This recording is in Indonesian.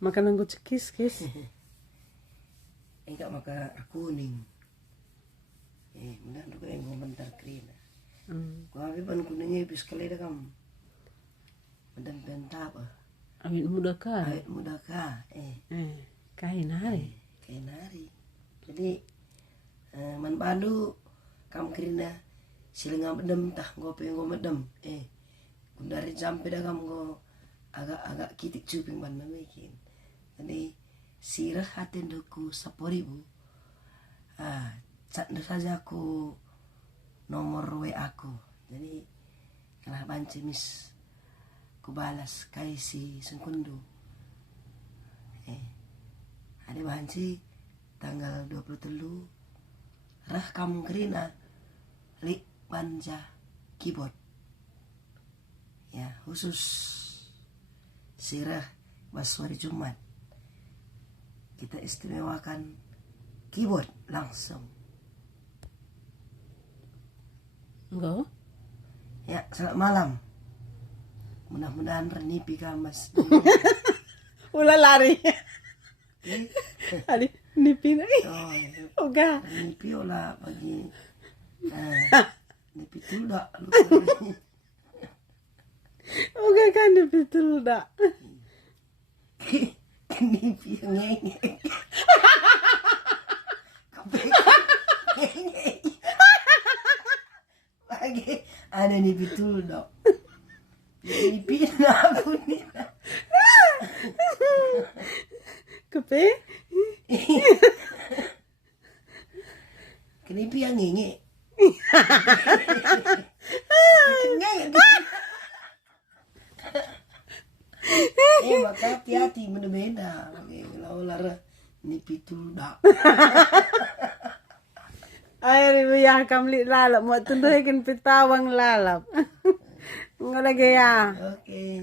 Makan nunggu cekis, kis. Enggak maka kuning. Mudah juga yang komentar kerina. Kau habis pan kuningnya habis kali dah kamu. Madam pentap. Awit muda ka. Awet muda ka. Kain hari. Kain hari. Jadi man balu kamu kerina silenga medem tah ngopi ngomedem. Dari sampai dah kamu go agak kitik cuping ban memikin. Jadi sirah hati doku 10.000. Cat saja aku nomor WA aku. Jadi kalah banci mis ku balas kai si sengkundu. Ada banci tanggal 23 rah kamu kerina li banja keyboard. Ya, khusus sirah baswari Jumat. Kita istimewakan keyboard langsung. Enggak? Ya, selamat malam. Mudah-mudahan renipi kamas. Ulah lari. Adi nipin ay. Oga. Renipi olah bagi nipi tulak. Oga kan nipitul da. Nipi ngengek. Bagi ada nipi tulak. Nipi na aku ni. Kape? Kenipi yang ngengek. Maka hati-hati beda-beda. Kalau lara nipi tulak. Ay, ribuya kamli lalap. Mo tunduhin pitawang lalap. Ngalagay ya. Okay.